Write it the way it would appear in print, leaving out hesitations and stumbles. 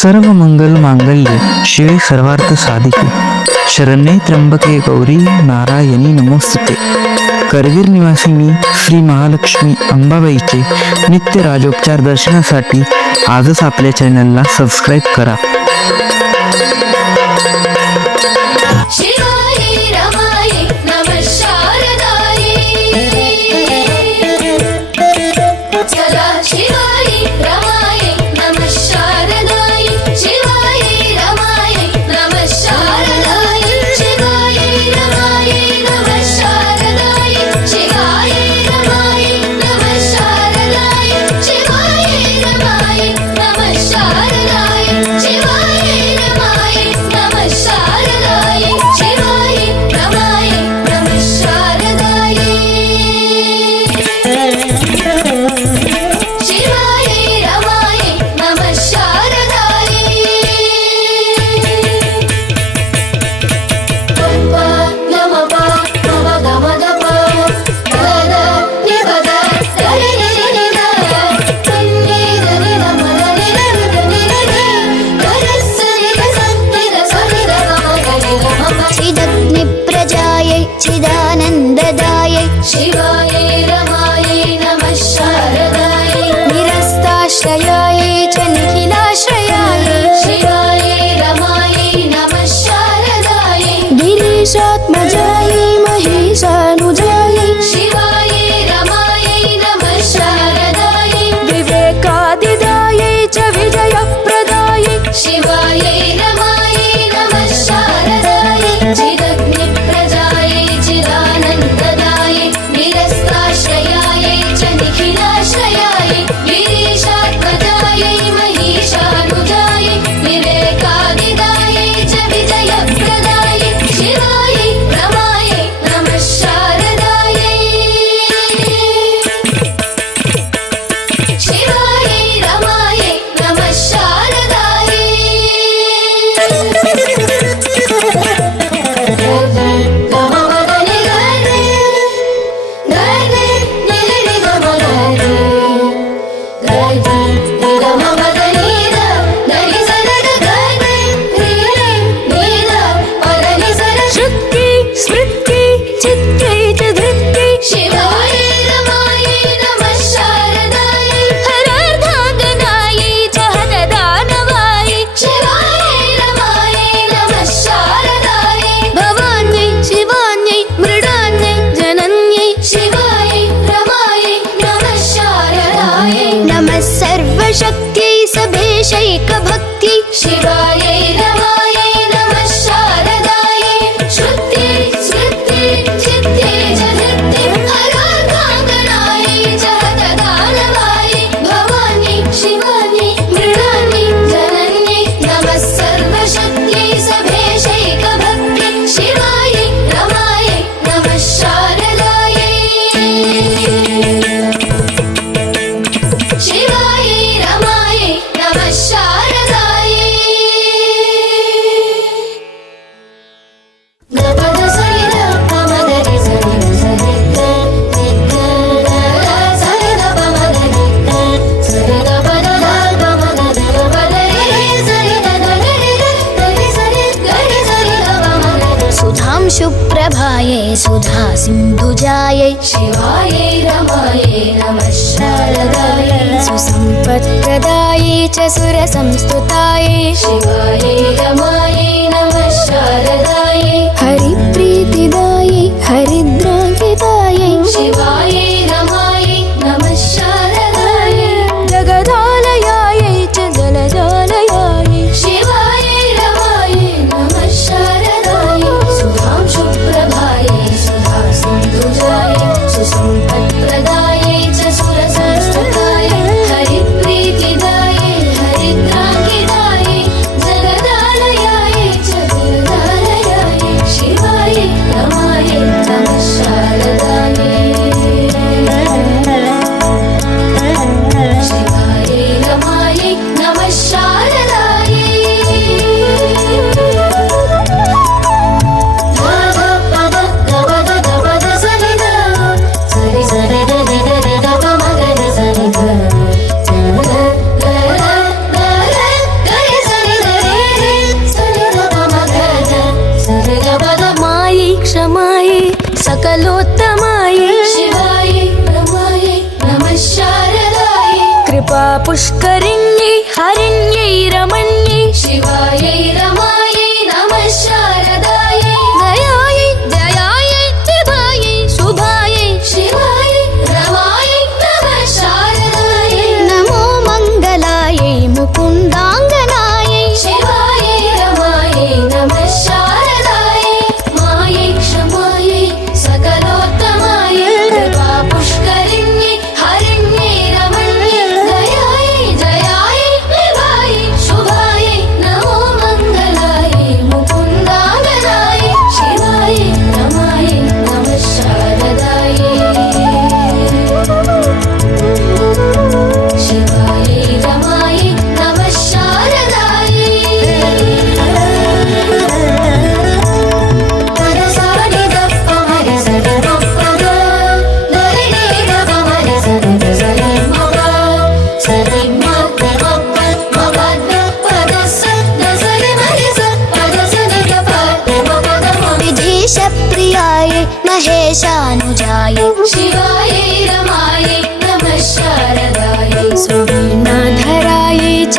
सर्व मंगल मांगल्ये शिवे सर्वार्थ साधिके शरण्ये त्र्यंबके गौरी नारायणी नमोस्तुते. करवीर निवासिनी श्री महालक्ष्मी अंबाबाईचे नित्य राजोपचार दर्शनासाठी आजच आपल्या चॅनलला सबस्क्राईब करा. चिदानन्ददायै शिवायै रमायै नमः शारदायै निरस्ताश्रयायै च निखिलाश्रयायै शिवायै रमायै नमः शारदायै गिरीशात्मजायै महेशानुजायै शिवायै रमायै नमः शारदायै विवेकादिदायै च विजयप्रदायै शिवायै रमायै नमः शारदायै चिदग्निप्रजायै चिदानन्ददायै निरस्ताश्रयायै च निखिलाश्रयायै गिरीशात्मजायै महेशानुजायै विवेकादिदायै च विजयप्रदायै शिवायै रमायै नमः शारदायै शिवायै रमायै नमः शारदायै. सर्वशक्त्यै सभेशैकभक्ति शिवायै रमायै नमः शारदायै श्रुत्यै स्मृत्यै चित्यै च धृत्यै हरार्धाङ्गनायै च हतदानवायै भवान्यै शिवान्यै मृडान्यै जनन्यै नमः सर्वशक्त्यै सभेशैकभक्ति शिवायै रमायै नमः शारदायै शिवायै रमायै नमः शारदायै. गपद सरिद पमदरि सरिद सरिद सरिद पमदरि सरिद पदद पमदरि पदरि सरिद गरि गरि सरिद गरि सरिद पमदरि सुधां शुप्रभायै सुधा सिन्धुजायै शिवायै रमायै नमः शारदायै सुसम्पत्प्रदायै च सुरसंस्तुतायै शिवायै रमायै नमः शारदायै हरिप्रीतिदायै हरिद्राङ्कितायै शिवायै रमायै नमः शारदायै जगदालयायै च जलजालयायै शिवायै रमायै नमः शारदायै सुधां शुप्रभायै सुधा सिन्धुजायै सुसम्पत्प्रदायै च सुरसंस्तुतायै हरिप्रीतिदायै हरिद्राङ्कितायै महेशानुजायै शिवायै रमायै नमः शारदायै सुवर्णधरायै च